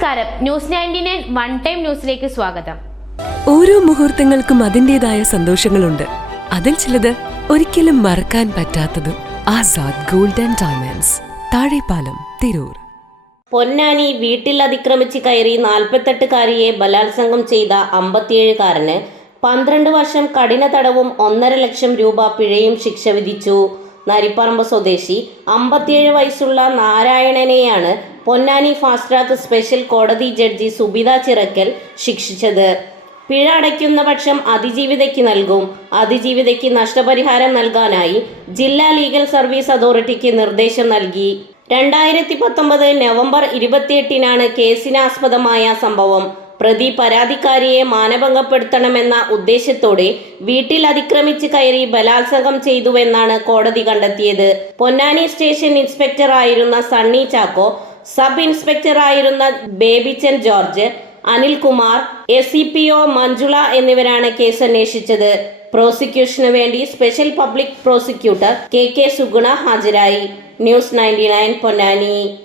നമസ്കാരം, news 99 one time ന്യൂസിലേക്ക് സ്വാഗതം. ഓരോ മുഹൂർത്തങ്ങൾക്കും അതിൻ്റെതായ സന്തോഷങ്ങളുണ്ട്. അതിൽ ചിലത് ഒരിക്കലും മറക്കാൻ പറ്റാത്തതും. Azad gold and diamonds, Thazhepalam, Tirur. Ponnani വീട്ടിൽ അതിക്രമിച്ച് കയറി 48കാരിയെ ബലാത്സംഗം ചെയ്ത 57കാരന് 12 വർഷം കഠിന തടവും 1.5 ലക്ഷം രൂപ പിഴയും ശിക്ഷ വിധിച്ചു. നരിപ്പറമ്പ് സ്വദേശി 57 വയസ്സുള്ള നാരായണനെയാണ് പൊന്നാനി ഫാസ്റ്റ് ട്രാക്ക് സ്പെഷ്യൽ കോടതി ജഡ്ജി സുബിത ചിറക്കൽ ശിക്ഷിച്ചത്. പിഴ അടയ്ക്കുന്ന പക്ഷം അതിജീവിതയ്ക്ക് നൽകും. അതിജീവിതയ്ക്ക് നഷ്ടപരിഹാരം നൽകാനായി ജില്ലാ ലീഗൽ സർവീസ് അതോറിറ്റിക്ക് നിർദ്ദേശം നൽകി. 2019 നവംബർ 28-നാണ് കേസിനാസ്പദമായ സംഭവം. പ്രതി പരാതിക്കാരിയെ മാനഭംഗപ്പെടുത്തണമെന്ന ഉദ്ദേശത്തോടെ വീട്ടിൽ അതിക്രമിച്ച് കയറി ബലാത്സംഗം ചെയ്തുവെന്നാണ് കോടതി കണ്ടെത്തിയത്. പൊന്നാനി സ്റ്റേഷൻ ഇൻസ്പെക്ടർ ആയിരുന്ന സണ്ണി ചാക്കോ, സബ് ഇൻസ്പെക്ടർ ആയിരുന്ന ബേബിച്ചൻ ജോർജ്, അനിൽകുമാർ, SCPO മഞ്ജുള എന്നിവരാണ് കേസ് അന്വേഷിച്ചത്. പ്രോസിക്യൂഷനു വേണ്ടി special public prosecutor KK Suguna ഹാജരായി. ന്യൂസ് 99 പൊന്നാനി.